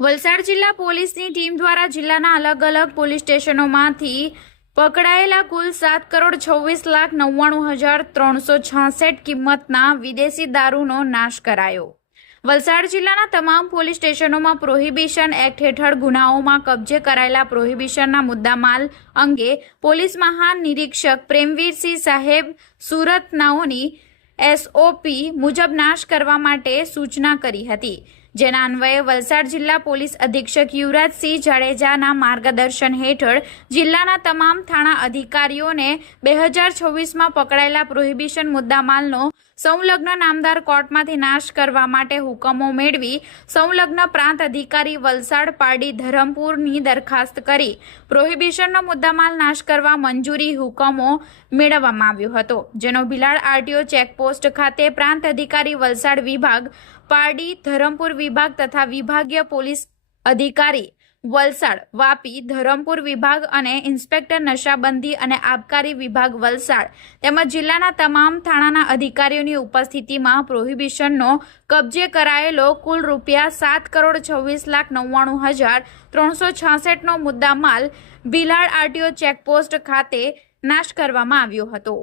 વલસાડ જિલ્લા પોલીસની ટીમ દ્વારા જિલ્લાના અલગ અલગ પોલીસ સ્ટેશનોમાંથી પકડાયેલા કુલ 7,26,99,366 કિંમતના વિદેશી દારૂનો નાશ કરાયો। વલસાડ જિલ્લાના તમામ પોલીસ સ્ટેશનોમાં પ્રોહિબિશન એક્ટ હેઠળ ગુનાઓમાં કબજે કરાયેલા પ્રોહિબિશનના મુદ્દામાલ અંગે પોલીસ મહાનિરીક્ષક પ્રેમવીરસિંહ સાહેબ સુરતનાઓની એસઓપી મુજબ નાશ કરવા માટે સૂચના કરી હતી, જેના અન્વયે વલસાડ જિલ્લા પોલીસ અધિક્ષક યુવરાજસિંહ જાડેજાના માર્ગદર્શન હેઠળ જિલ્લાના તમામ થાણા અધિકારીઓને 2026માં પકડાયેલા પ્રોહિબિશન મુદ્દામાલનો સંલગ્ન નામદાર કોર્ટમાંથી નાશ કરવા માટે હુકમો મેળવી સંલગ્ન પ્રાંત અધિકારી વલસાડ પારડી ધરમપુરની દરખાસ્ત કરી પ્રોહિબિશનનો મુદ્દામાલ નાશ કરવા મંજૂરી હુકમો મેળવવામાં આવ્યો હતો, જેનો ભિલાડ આરટીઓ ચેકપોસ્ટ ખાતે પ્રાંત અધિકારી વલસાડ વિભાગ, પારડી ધરમપુર વિભાગ તથા વિભાગીય પોલીસ અધિકારી વલસાડ, વાપી, ધરમપુર વિભાગ અને ઇન્સ્પેક્ટર નશાબંધી અને આબકારી વિભાગ વલસાડ તેમજ જિલ્લાના તમામ થાણાના અધિકારીઓની ઉપસ્થિતિમાં પ્રોહિબિશનનો કબજે કરાયેલો કુલ ₹7,26,99,366નો મુદ્દામાલ ભિલાડ આરટીઓ ચેકપોસ્ટ ખાતે નાશ કરવામાં આવ્યો હતો।